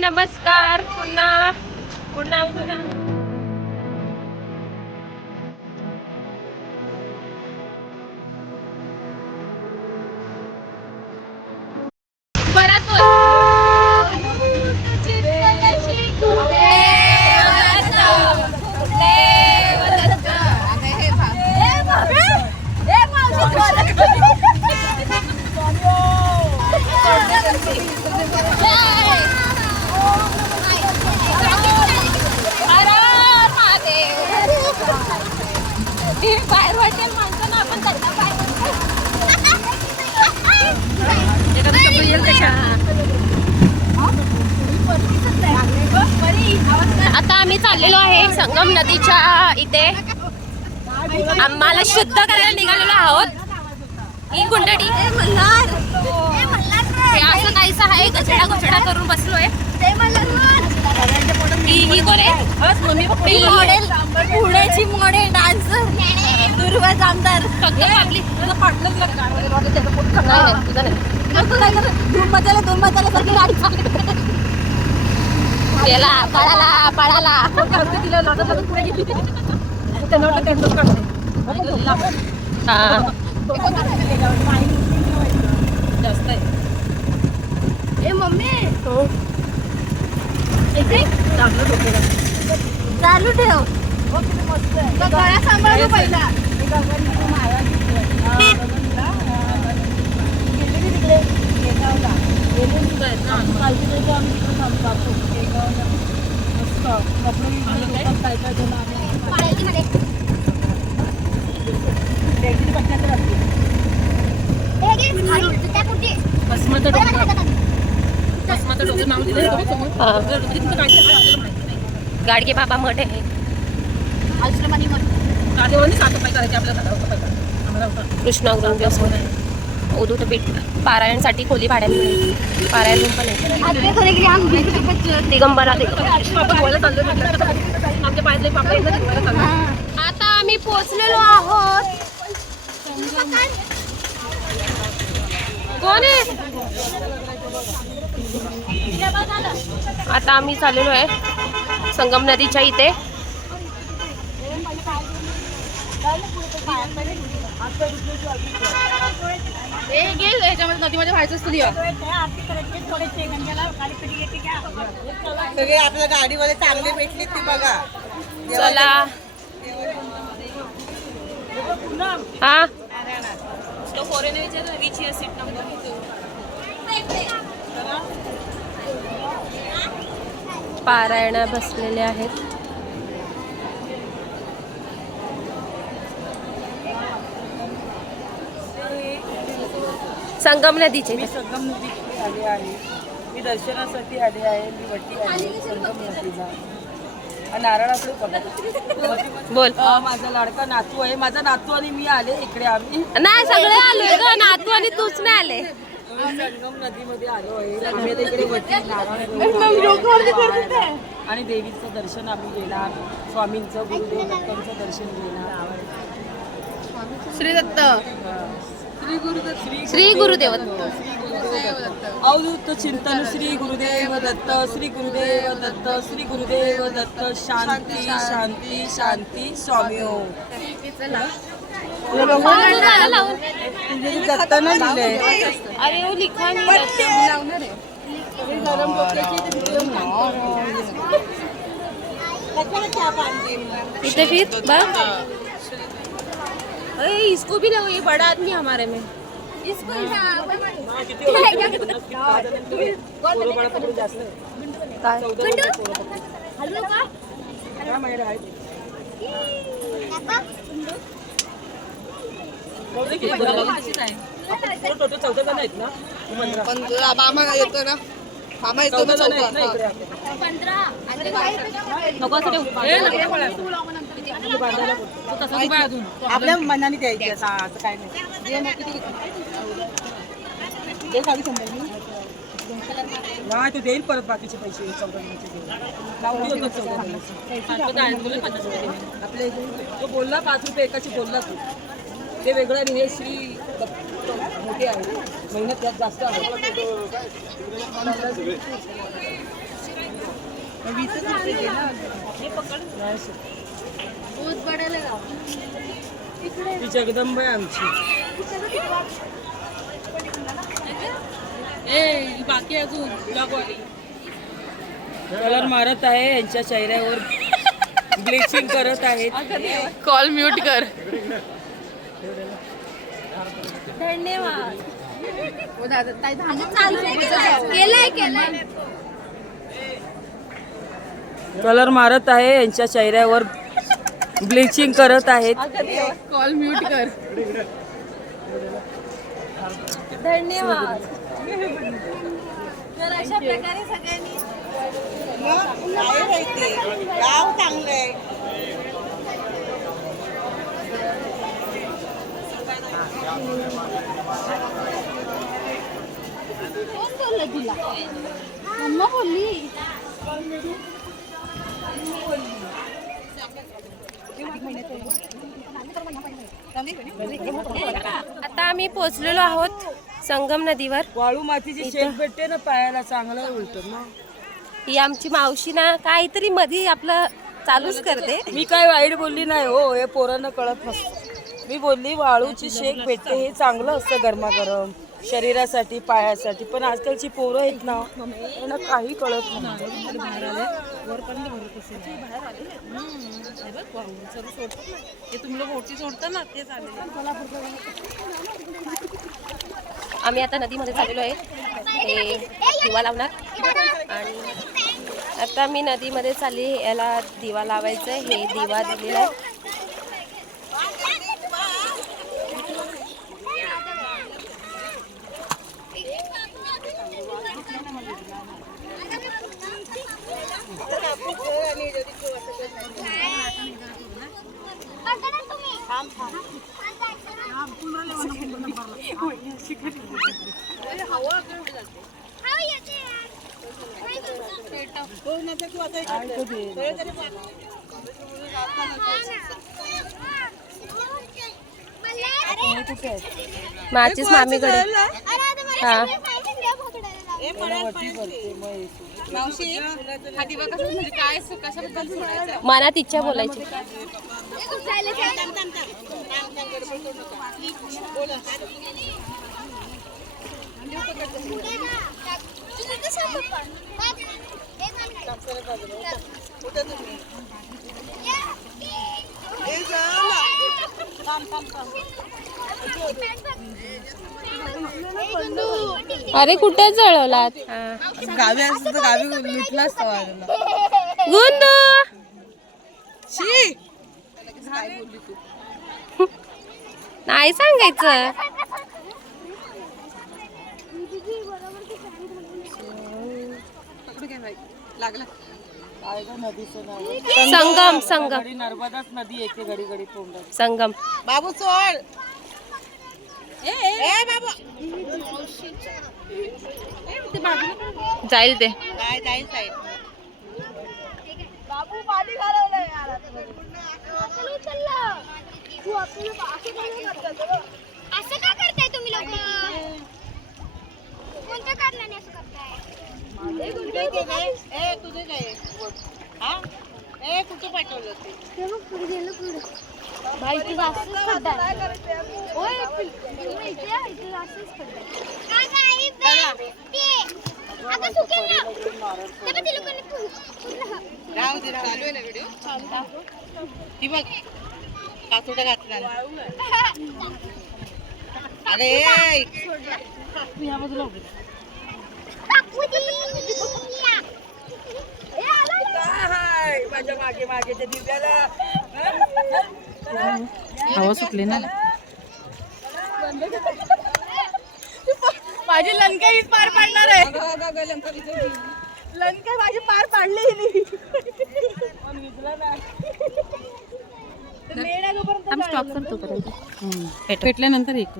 नमस्कार पुन्हा पुन्हा पुन्हा परत बाहेर वाटेल माणसं ना आपण त्यांना आता आम्ही चाललेलो आहे संगम नदीच्या इथे. आम्हाला शुद्ध करायला निघालेलो आहोत. ही कुंडडी हे असं काहीच आहे. गचडा गुचडा करून बसलोय. ही कोण आहे? पुण्याची मॉडेल डान्सर दुर्वा जामदार. फक्त आपली दोन मजाला सगळी गाडी गेला पळाला पळाला. जास्त आहे. ए मम्मी चालू ठेव. गळा सांभाळू पहिला. गाडगे बाबा मठ आहे. आश्रमानी कृष्णा उदूत पीठ पारायणसाठी खोली भाड्याने मिळेल. पारायण रूम पण आहे. दिगंबरा आता आम्ही पोचलेलो आहोत. कोण आहे? आता आम्ही चाललेलो आहे संगम नदीच्या इथे. नदीमध्ये व्हायचं असतं सगळे आपल्या गाडीमध्ये चांगले भेटले ती बघा. चला हा पारायणा बसलेले आहेत. संगम नदीचे मी संगम नदीची आले आहे. मी दर्शनासाठी आले आहे. मी वटी आली संगम नदीला. नारळ आपले बघा. बोल. माझा लाडका नातू आहे. माझा नातू आणि मी आले इकडे. आम्ही नाही सगळे आलोय ग. नातू आणि तूच नाही आले. संगम नदीमध्ये आलो आहे. आम्ही इकडे वटी नारळ आणि देवीचं दर्शन आम्ही घेणार. स्वामींचं गुरुदेव दत्तांचं दर्शन घेणार. श्री दत्त श्री गुरुदेव अवधूत चिंतन श्री गुरुदेव दत्त. श्री गुरुदेव दत्त. श्री गुरुदेव दत्त. शांती शांती शांती स्वामी ओम. दत्तानं लिहिलंय. अरे वो लिखा इथे फिर बस. इसको भी लो. ये बड़ा आदमी हमारे में. इसको मामा येतो ना. मामा येतो ना. आपल्या मनाने द्यायची असं काय नाही. तू देईल परत बाकीचे पैसे. आपल्या तो बोलला 5 रुपये एकाची बोलला तू. ते वेगळं आणि हे श्री मोठे आहे. मेहनत त्यात जास्त आहे. बहुत बडेल गाव ती जगदंबा आहे आमची. बाकी अजून कलर मारत आहे यांच्या चेहऱ्यावर, ब्लिचिंग करत आहेत. कॉल म्यूट कर. धन्यवाद. केलंय कलर मारत आहे यांच्या चेहऱ्यावर, ब्लिचिंग करत आहेत. कॉल म्यूट कर. धन्यवाद. तर अशा प्रकारे सगळ्यांनी गाव चांगलं आहे. कोण बोललं तुला? मम्मा बोलली. आता आम्ही पोहोचलेलो आहोत संगम नदीवर. वाळू मातीची शेक भेटते ना पायाला, चांगलं उलट मग. ही आमची मावशी ना काहीतरी मध्ये आपलं चालूच करते. मी काय वाईट बोलली नाही हो, हे पोरांना कळत नसतं. मी बोलली वाळूची शेक भेटते, हे चांगलं असतं गरमागरम शरीरासाठी पायासाठी. पण आजकालची पोरं आहेत ना, त्यांना काही कळत नाही. आम्ही आता नदीमध्ये चाललेलो आहे, हे दिवा लावणार. आणि आता मी नदीमध्ये चालली, याला दिवा लावायचा आहे. हे दिवा दिलेला आहे. माझीच मामीकडे. हा मनात इच्छा बोलायची. अरे कुठे जळवलात? गावी असतं तर गावी मिटला असतं. गुंदू नाही सांगायचं. संगम संगम नर्मदाच नदी येते घडी घडी तोंडात. संगम. बाबू सोड. ए बाबा जाईल ते. काय जाईल साईड. बाबू पाणी घालवलंय यार. असं का करताय तुम्ही लोक? कोणत्या कारणाने असं करताय? ए तुझे काय हा? ए कुठे पाठवलं ते? पुढे गेलं पुढे. भाई तू असंच करताय. ओय इथे असंच करताय. आता सुकेल ना. तेव्हा ते लोकांनी राहू दे, चालू आहे ना व्हिडिओ. ती बघ कासुटा घातला. अरे या बाजूला माझ्या मागे मागे त्या दिव्याला हवा सुटली ना. माझी लंका हीच पार पाडणार आहे. लंका माझी पार पाडली. स्टॉप करतो पेटल्यानंतर एक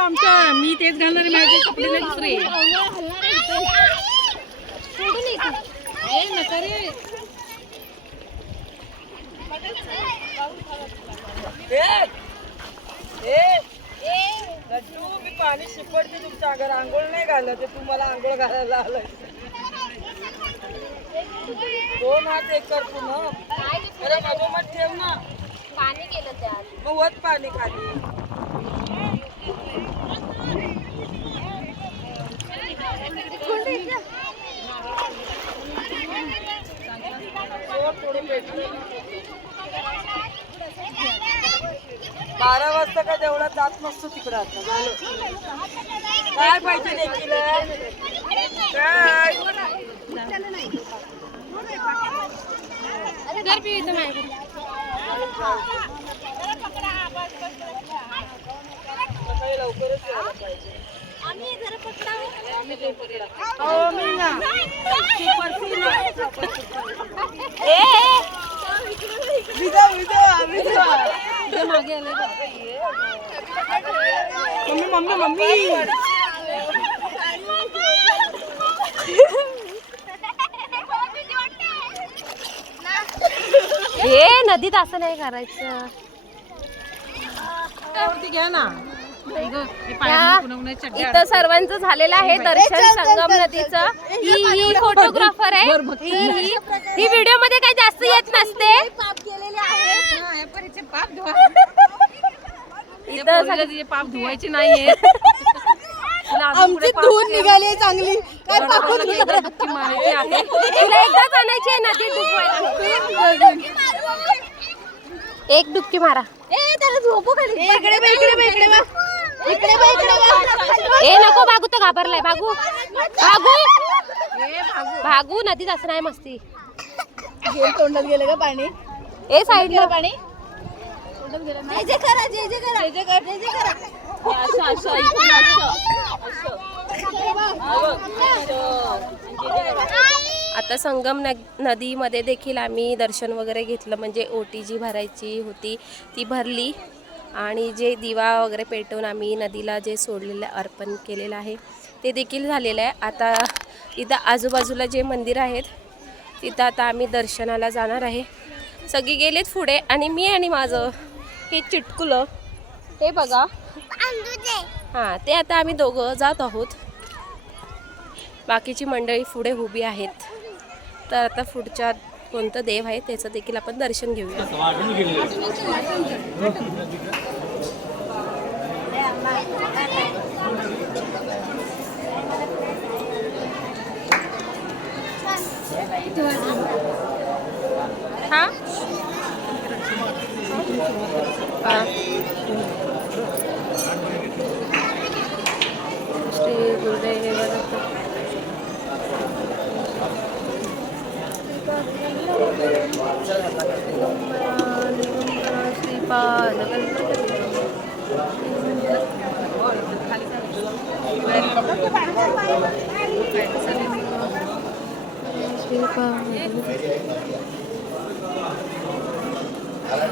आमच्या मी तेच घालणार माझे कपडे दुसरे. लड्डू मी पाणी शिपडते तुमच्या अंगावर, आंघोळ नाही घालत ते तुम्हाला आंघोळ घालायला आलंय. 2 हात एक कर पुन्हा अरे मधोमध ठेव ना. पाणी केलं त्यात मग वत पाणी खाली. थोडं पेटलं. 12 वाजता का तेवढा जात नसतो तिकडं आता. काय पाहिजे देखील काय सकाळी लवकरच यायला पाहिजे. मम्मी मम्मी हे नदीत असं नाही करायचं. घ्या ना. इथं सर्वांचं झालेलं आहे दर्शन संगम नदीचं. ही फोटोग्राफर आहे. ही व्हिडिओ मध्ये काही जास्त येत नसते. इथं सगळे पाप धुवायचे नाहीये. आमची धुवून निघाली चांगली. डुबकी मारायची आहे. तिला एकदाच आणायची आहे नदीत डुबवायला. एक डुबकी मारा. ए नको भागू, तो घाबरलाय. भागू भागू भागू, नदीत असं नाही मस्ती. तोंडात गेलं का पाणी? ए साईडला पाणी आता संगम नदीमध्ये देखील आम्ही दर्शन वगैरे घेतलं. म्हणजे ओटी जी भरायची होती ती भरली आणि जे दिवा वगैरे पेटवून आम्ही नदीला जे सोडलेलं अर्पण केलेलं आहे ते देखील झालेलं आहे. आता इथं आजूबाजूला जे मंदिर आहेत तिथं आता आम्ही दर्शनाला जाणार आहे. सगळी गेलेत पुढे आणि मी आणि माझं हे चिटकुलं हे बघा, हां ते आता आम्ही दोघं जात आहोत. बाकीची मंडळी पुढे उभी आहेत. तर आता पुढच्या कोणतं देव आहे त्याचं देखील आपण दर्शन घेऊया. हां श्री गुरुदेव दत्त. श्रीपाद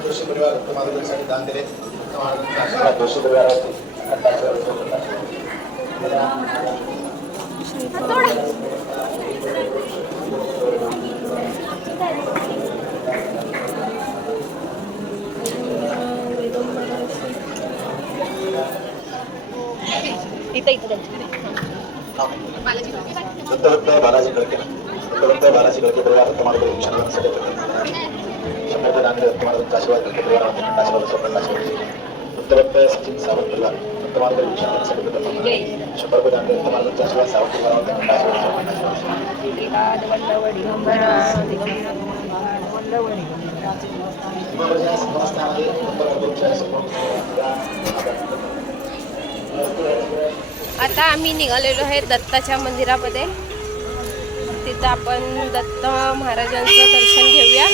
जोशी परिवार उत्तमासाठी दान दिले. जोशी परिवारावरती बालाजी गडके बालाजी गडके परिवार उत्तमासाठी शंभर दान दिले. उत्तमाचा आशीर्वाद गडके परिवारावरती उत्तमत्व सचिन सावंत परिवार उत्तमासाठी शंभर दान दिले. उत्तमाचा आशीर्वाद सावंत परिवारावरती आता आम्ही निघालेलो आहे दत्ताच्या मंदिरामध्ये. तिथं आपण दत्त महाराजांचं दर्शन घेऊया.